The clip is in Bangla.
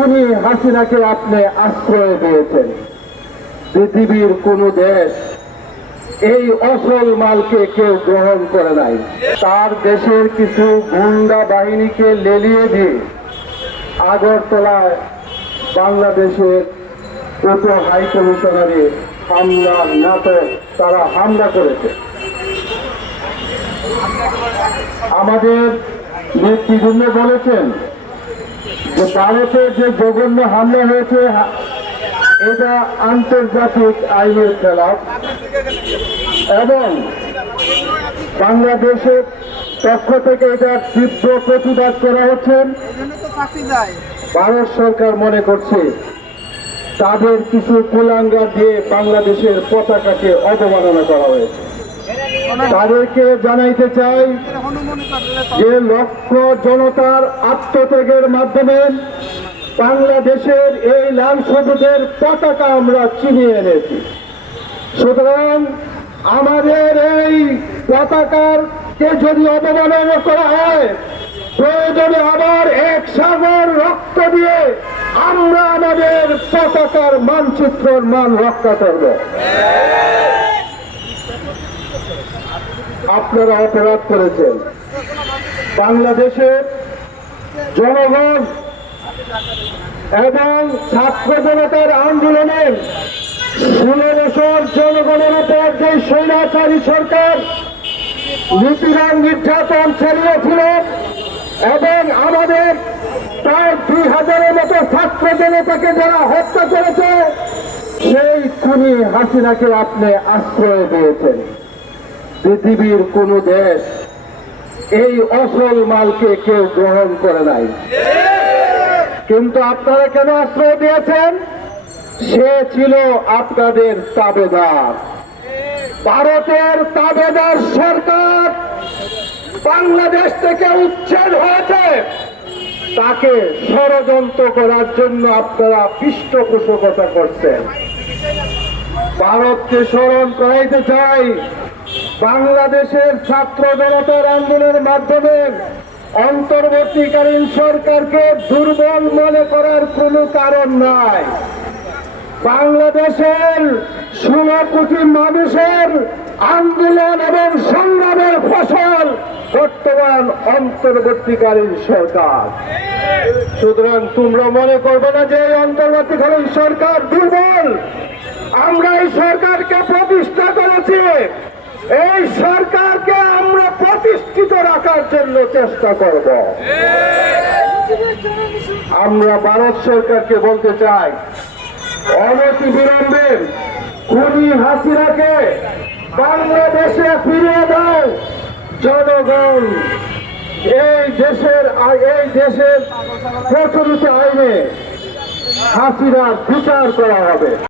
খুনি হাসিনাকে আপনি আশ্রয় দিয়েছেন। পৃথিবীর কোন দেশ এই অসল মালকে কেউ গ্রহণ করে নাই। তার দেশের কিছু গুন্ডা বাহিনীকে লেলিয়ে দিয়ে আগরতলায় বাংলাদেশের উপ হাই কমিশনারে হামলা নাটক তারা হামলা করেছে। আমাদের নেতৃবৃন্দ বলেছেন যে ভারতের যে জঘন্য হামলা হয়েছে, এটা আন্তর্জাতিক আইনের খেলাফ। এবং বাংলাদেশের পক্ষ থেকে এটা তীব্র প্রতিবাদ করা হচ্ছে। তো ভারত সরকার মনে করছে, তাদের কিছু কুলাঙ্গা দিয়ে বাংলাদেশের পতাকাকে অবমাননা করা হয়েছে। তাদেরকে জানাইতে চাই যে লক্ষ জনতার আত্মত্যাগের মাধ্যমে বাংলাদেশের এই লাল সবুজের পতাকা আমরা চিনিয়ে এনেছি। সুতরাং আমাদের এই পতাকার কে যদি অবমাননা করা হয়, প্রয়োজনে আবার এক সাগর রক্ত দিয়ে আমরা আমাদের পতাকার মানচিত্রের মান রক্ষা করব। আপনারা অপরাধ করেছেন। বাংলাদেশের জনগণ এবং ছাত্র জনতার আন্দোলনের ষোলো বছর জনগণের উপর যে স্বৈরাচারী সরকার নীতিরাম নির্যাতন চালিয়েছিল এবং আমাদের প্রায় দুই হাজারের মতো ছাত্র জনতাকে যারা হত্যা করেছে, সেই খুনি হাসিনাকে আপনি আশ্রয় দিয়েছেন। পৃথিবীর কোন দেশ এই অসল মালকে কেউ গ্রহণ করে নাই। কিন্তু আপনারা কেন আশ্রয় দিয়েছেন? সে ছিল আপনাদের তাবেদার। ভারতের তাবেদার সরকার বাংলাদেশ থেকে উচ্ছেদ হয়েছে। তাকে ষড়যন্ত্র করার জন্য আপনারা পৃষ্ঠপোষকতা করছেন। ভারতকে স্মরণ করাইতে চাই। বাংলাদেশের ছাত্র জনতার আন্দোলনের মাধ্যমে অন্তর্বর্তীকালীন সরকারকে দুর্বল মনে করার কোনো কারণ নাই। বাংলাদেশের ষোলো কোটি মানুষের আন্দোলন এবং সংগ্রামের ফসল বর্তমান অন্তর্বর্তীকালীন সরকার। সুতরাং তোমরা মনে করবে না যে অন্তর্বর্তীকালীন সরকার দুর্বল। আমরা এই সরকারকে প্রতিষ্ঠা এই সরকারকে আমরা প্রতিষ্ঠিত রাখার জন্য চেষ্টা করব। আমরা ভারত সরকারকে বলতে চাই, অনতি বিলম্বে খুনি হাসিনাকে বাংলাদেশে ফিরিয়ে দাও, জনগণ। এই দেশের এই দেশের প্রচলিত আইনে হাসিনার বিচার করা হবে।